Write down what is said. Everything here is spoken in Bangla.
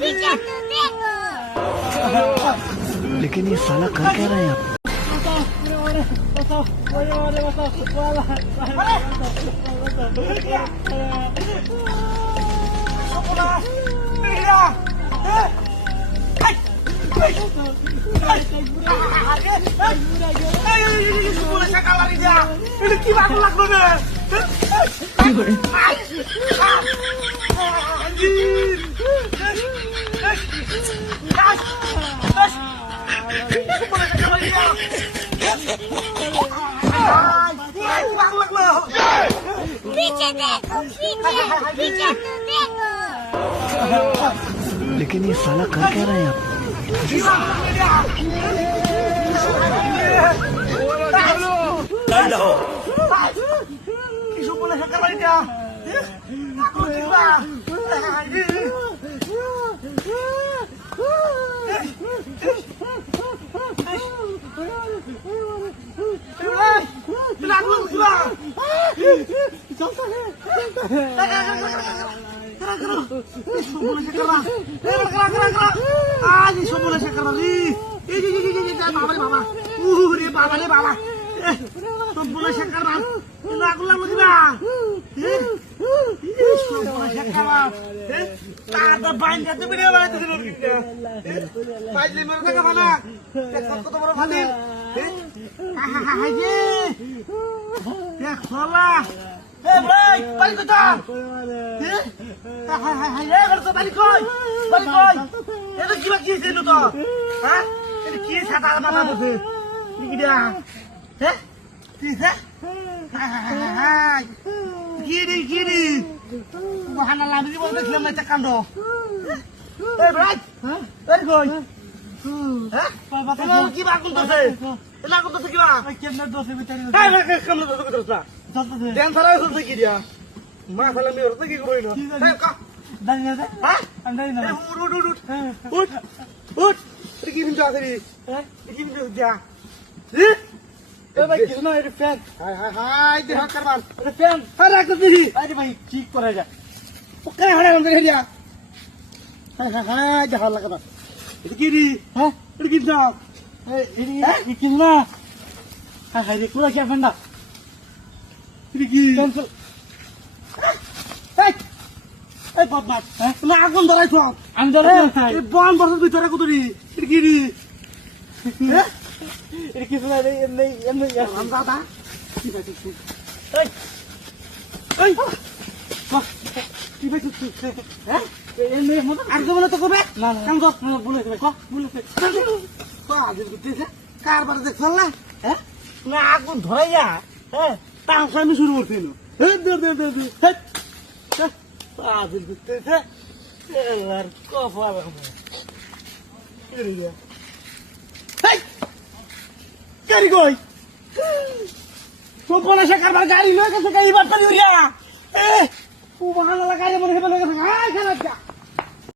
पीछे देखो। लेकिन ये साला कर क्या रहा है यहाँ पीछे देखो, पीछे देखो। लेकिन ये साला कर क्या रहा है यहाँ কিছু বলে শেখার বাড়িটা আগুন ধরাইছ আমি বন বছর ভিতরে কুতুরি কিছু কারবার দেখছ না আগুন ধরাইয়া হ্যাঁ তার আমি শুরু করছিল গাড়ি লয়ে গেছে গাড়ি বার্তা গাড়ি মনে হয়